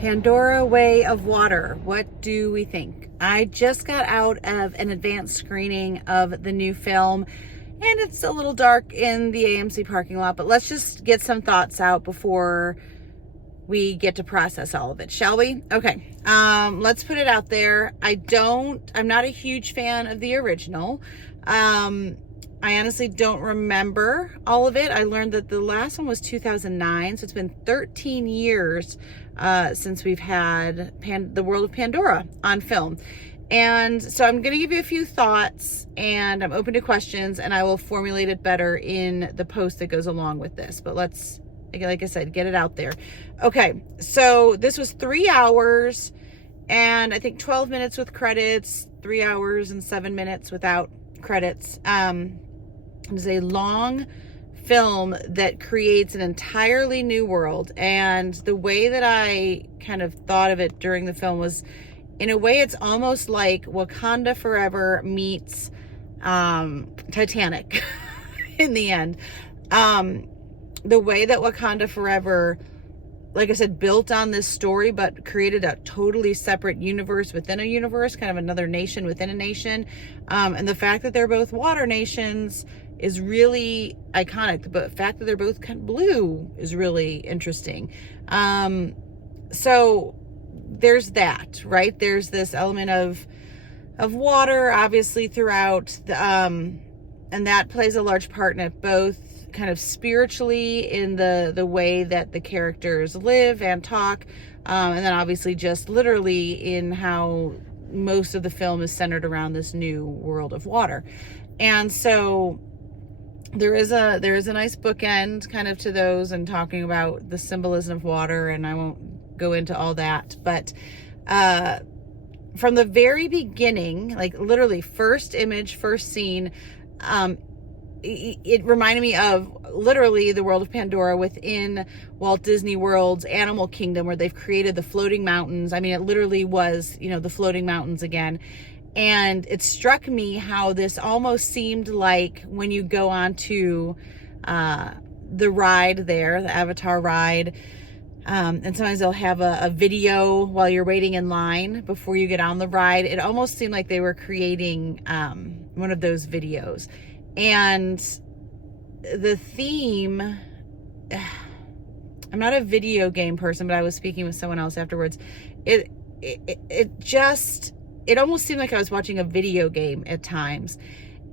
Pandora Way of Water. What do we think? I just got out of an advanced screening of the new film, and it's a little dark in the AMC parking lot, but let's just get some thoughts out before we get to process all of it, shall we? Okay, let's put it out there. I'm not a huge fan of the original. I honestly don't remember all of it. I learned that the last one was 2009, so it's been 13 years since we've had the World of Pandora on film. And so I'm going to give you a few thoughts, and I'm open to questions, and I will formulate it better in the post that goes along with this. But let's, like I said, get it out there. Okay, so this was 3 hours, and I think 12 minutes with credits, 3 hours and 7 minutes without credits. It is a long film that creates an entirely new world, and the way that I kind of thought of it during the film was, in a way, it's almost like Wakanda Forever meets Titanic in the end. The way that Wakanda Forever, like I said, built on this story, but created a totally separate universe within a universe, kind of another nation within a nation. And the fact that they're both water nations is really iconic. The fact that they're both kind of blue is really interesting. So there's that, right? There's this element of water, obviously, throughout, and that plays a large part in it, both kind of spiritually in the way that the characters live and talk, and then obviously just literally in how most of the film is centered around this new world of water. And so there is a nice bookend kind of to those, and talking about the symbolism of water, and I won't go into all that, but from the very beginning, like literally first image, first scene, it reminded me of literally the world of Pandora within Walt Disney World's Animal Kingdom, where they've created the floating mountains. I mean, it literally was, the floating mountains again. And it struck me how this almost seemed like when you go on to the ride there, the Avatar ride, and sometimes they'll have a video while you're waiting in line before you get on the ride. It almost seemed like they were creating one of those videos. And the theme, I'm not a video game person, but I was speaking with someone else afterwards. It almost seemed like I was watching a video game at times.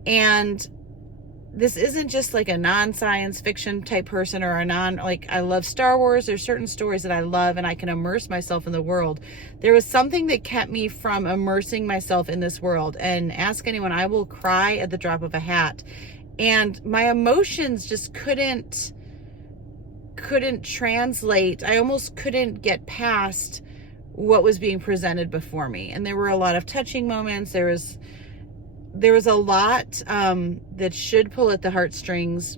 And this isn't just like a non-science fiction type person, or I love Star Wars. There's certain stories that I love, and I can immerse myself in the world. There was something that kept me from immersing myself in this world, and ask anyone, I will cry at the drop of a hat. And my emotions just couldn't translate. I almost couldn't get past what was being presented before me. And there were a lot of touching moments. There was a lot that should pull at the heartstrings,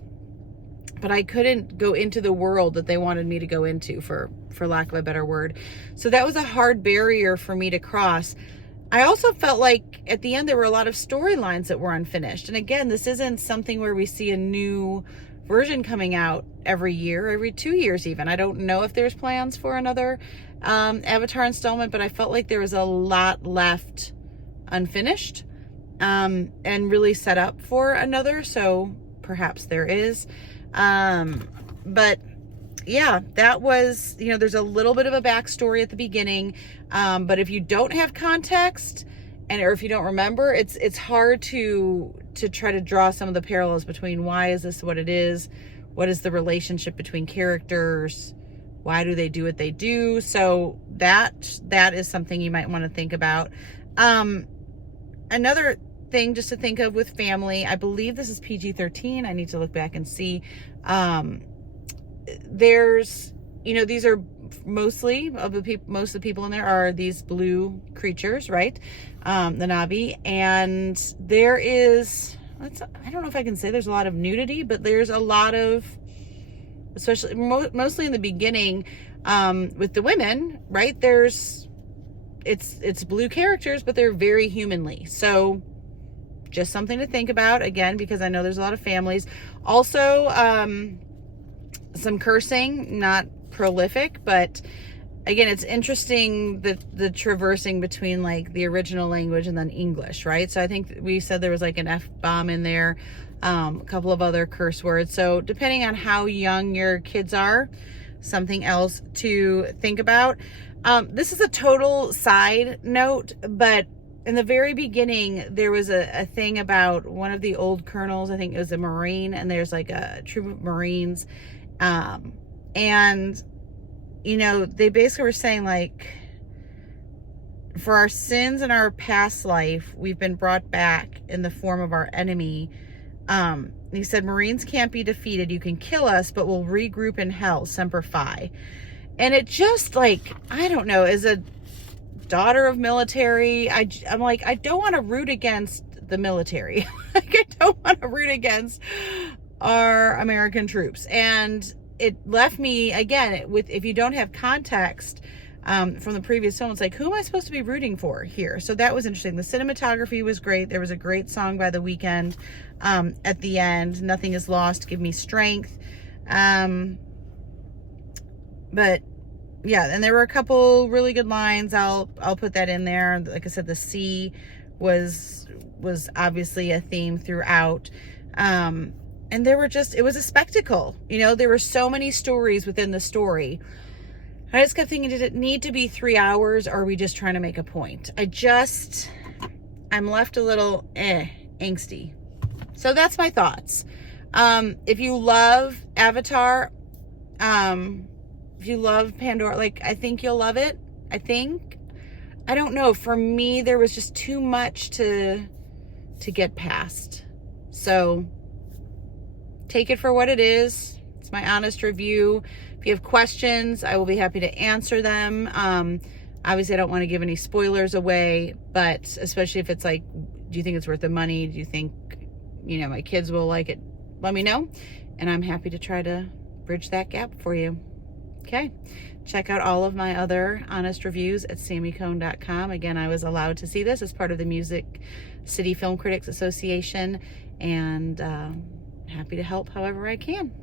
but I couldn't go into the world that they wanted me to go into, for lack of a better word. So that was a hard barrier for me to cross. I also felt like at the end there were a lot of storylines that were unfinished. And again, this isn't something where we see a new version coming out every year, every 2 years even. I don't know if there's plans for another Avatar installment, but I felt like there was a lot left unfinished, and really set up for another. So perhaps there is. But yeah, that was, there's a little bit of a backstory at the beginning. But if you don't have context, or if you don't remember, it's hard to try to draw some of the parallels between why is this what it is? What is the relationship between characters? Why do they do what they do? So that is something you might want to think about. Another thing just to think of with family, I believe this is PG-13. I need to look back and see. There's, these are most of the people in there are these blue creatures, right? The Navi. And there is, I don't know if I can say there's a lot of nudity, but there's a lot of, especially mostly in the beginning, with the women, right? It's blue characters, but they're very humanly. So just something to think about, again, because I know there's a lot of families. Also, some cursing, not prolific, but again, it's interesting the traversing between like the original language and then English, right? So I think we said there was like an F-bomb in there, a couple of other curse words. So depending on how young your kids are, something else to think about. This is a total side note, but in the very beginning, there was a thing about one of the old colonels, I think it was a Marine, and there's like a troop of Marines. And, you know, they basically were saying like, for our sins in our past life, we've been brought back in the form of our enemy. He said, Marines can't be defeated. You can kill us, but we'll regroup in hell, Semper Fi. And it just like, I don't know, as a daughter of military, I'm like, I don't want to root against the military. Like, I don't want to root against our American troops. And it left me, again, with, if you don't have context from the previous film, it's like, who am I supposed to be rooting for here? So that was interesting. The cinematography was great. There was a great song by The Weeknd at the end, Nothing Is Lost, Give Me Strength. But yeah, and there were a couple really good lines. I'll put that in there. Like I said, the sea was obviously a theme throughout. And there were just, it was a spectacle. You know, there were so many stories within the story. I just kept thinking, did it need to be 3 hours, or are we just trying to make a point? I'm left a little angsty. So that's my thoughts. If you love Avatar, if you love Pandora, like, I think you'll love it. I don't know. For me, there was just too much to get past. So take it for what it is. It's my honest review. If you have questions, I will be happy to answer them. Obviously, I don't want to give any spoilers away, but especially if it's like, do you think it's worth the money? Do you think, you know, my kids will like it? Let me know, and I'm happy to try to bridge that gap for you. Okay, check out all of my other honest reviews at SamiCone.com. Again, I was allowed to see this as part of the Music City Film Critics Association, and happy to help however I can.